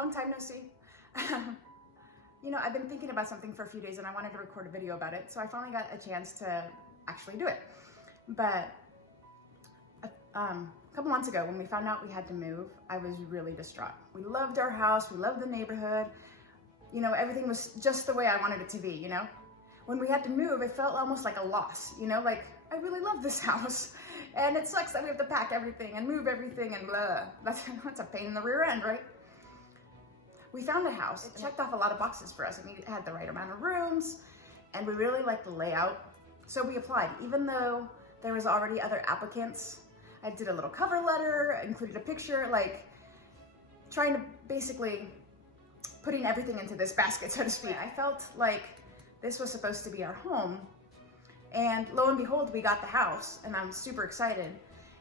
long time no see. You know, I've been thinking about something for a few days and I wanted to record a video about it, so I finally got a chance to actually do it. But a couple months ago when we found out we had to move, I was really distraught. We loved our house, we loved the neighborhood, you know, everything was just the way I wanted it to be, you know? When we had to move, it felt almost like a loss, you know, like I really love this house and it sucks that we have to pack everything and move everything and blah. That's a pain in the rear end, right? We found a house. It checked off a lot of boxes for us. I mean, it had the right amount of rooms and we really liked the layout. So we applied, even though there was already other applicants. I did a little cover letter, included a picture, like trying to basically putting everything into this basket, so to speak. I felt like this was supposed to be our home. And lo and behold, we got the house and I'm super excited.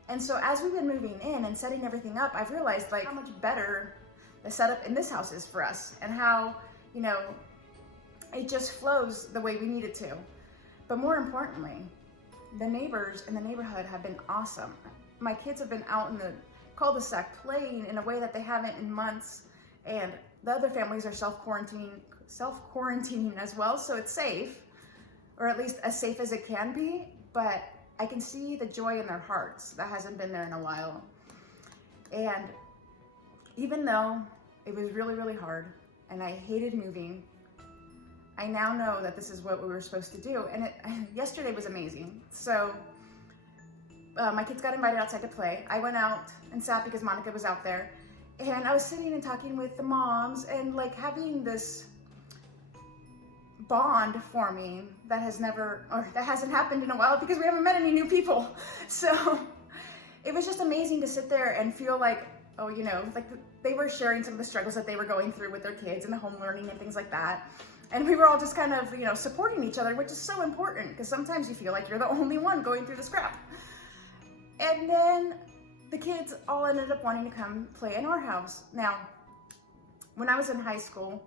And so as we've been moving in and setting everything up, I've realized like how much better the setup in this house is for us and how, you know, it just flows the way we need it to. But more importantly, the neighbors in the neighborhood have been awesome. My kids have been out in the cul-de-sac playing in a way that they haven't in months. And the other families are self-quarantining as well, so it's safe, or at least as safe as it can be, but I can see the joy in their hearts that hasn't been there in a while. And even though it was really, really hard and I hated moving, I now know that this is what we were supposed to do. And yesterday was amazing. So my kids got invited outside to play. I went out and sat because Monica was out there. And I was sitting and talking with the moms and like having this bond forming that hasn't happened in a while because we haven't met any new people. So it was just amazing to sit there and feel like, oh, you know, like they were sharing some of the struggles that they were going through with their kids and the home learning and things like that. And we were all just kind of, you know, supporting each other, which is so important because sometimes you feel like you're the only one going through this crap. And then the kids all ended up wanting to come play in our house. Now, when I was in high school,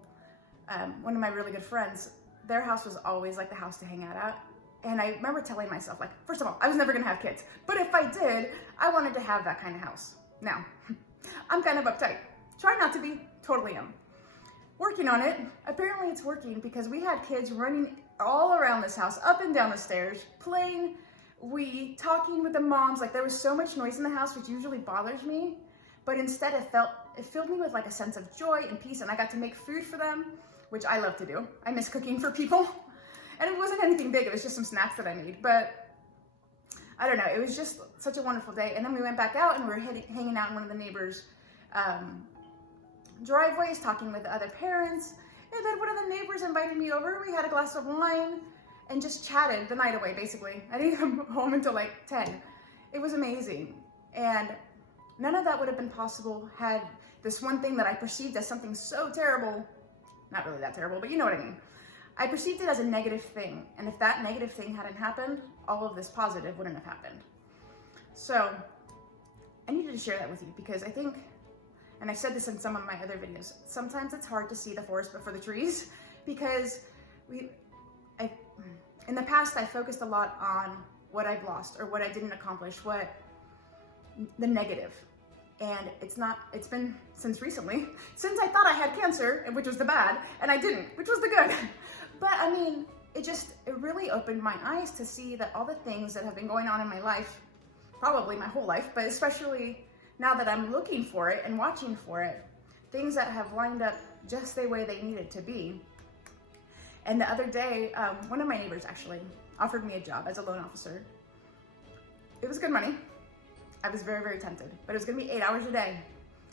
one of my really good friends, their house was always like the house to hang out at. And I remember telling myself, like, first of all, I was never gonna have kids, but if I did, I wanted to have that kind of house. Now, I'm kind of uptight. Try not to be, totally am. Working on it. Apparently it's working because we had kids running all around this house, up and down the stairs, playing, talking with the moms. Like there was so much noise in the house, which usually bothers me, but instead it filled me with like a sense of joy and peace, and I got to make food for them, which I love to do. I miss cooking for people. And it wasn't anything big, it was just some snacks that I made, but I don't know, it was just such a wonderful day. And then we went back out and we were hanging out in one of the neighbors' driveways, talking with the other parents. And then one of the neighbors invited me over. We had a glass of wine and just chatted the night away, basically. I didn't come home until like 10. It was amazing. And none of that would have been possible had this one thing that I perceived as something so terrible, not really that terrible, but you know what I mean. I perceived it as a negative thing. And if that negative thing hadn't happened, all of this positive wouldn't have happened. So I needed to share that with you because I think, and I've said this in some of my other videos, sometimes it's hard to see the forest before the trees because in the past, I focused a lot on what I've lost or what I didn't accomplish, the negative. And it's been since recently, since I thought I had cancer, which was the bad, and I didn't, which was the good. But I mean, it really opened my eyes to see that all the things that have been going on in my life, probably my whole life, but especially now that I'm looking for it and watching for it, things that have lined up just the way they needed to be. And the other day, one of my neighbors actually offered me a job as a loan officer. It was good money. I was very, very tempted, but it was gonna be 8 hours a day.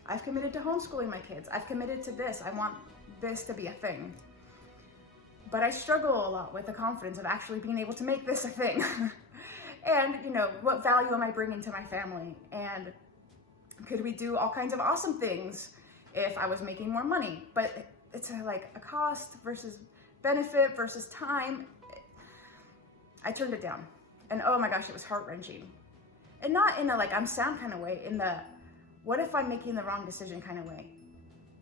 I've committed to homeschooling my kids. I've committed to this. I want this to be a thing. But I struggle a lot with the confidence of actually being able to make this a thing. And, you know, what value am I bringing to my family? And could we do all kinds of awesome things if I was making more money? But it's like a cost versus benefit versus time. I turned it down. And oh my gosh, it was heart-wrenching. And not in a like I'm sad kind of way, in the what if I'm making the wrong decision kind of way.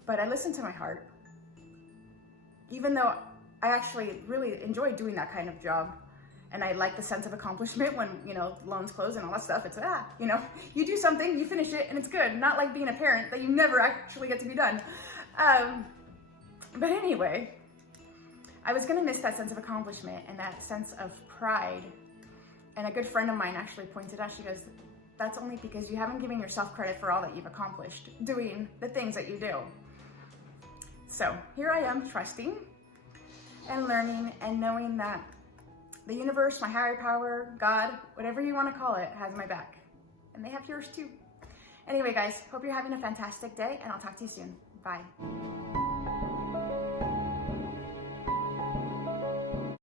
But I listened to my heart. Even though I actually really enjoy doing that kind of job. And I like the sense of accomplishment when, you know, loans close and all that stuff. It's, you know, you do something, you finish it, and it's good. Not like being a parent that you never actually get to be done. But anyway, I was gonna miss that sense of accomplishment and that sense of pride. And a good friend of mine actually pointed out, she goes, that's only because you haven't given yourself credit for all that you've accomplished doing the things that you do. So here I am, trusting and learning and knowing that the universe, my higher power, God, whatever you want to call it, has my back. And they have yours too. Anyway, guys, hope you're having a fantastic day, and I'll talk to you soon. Bye.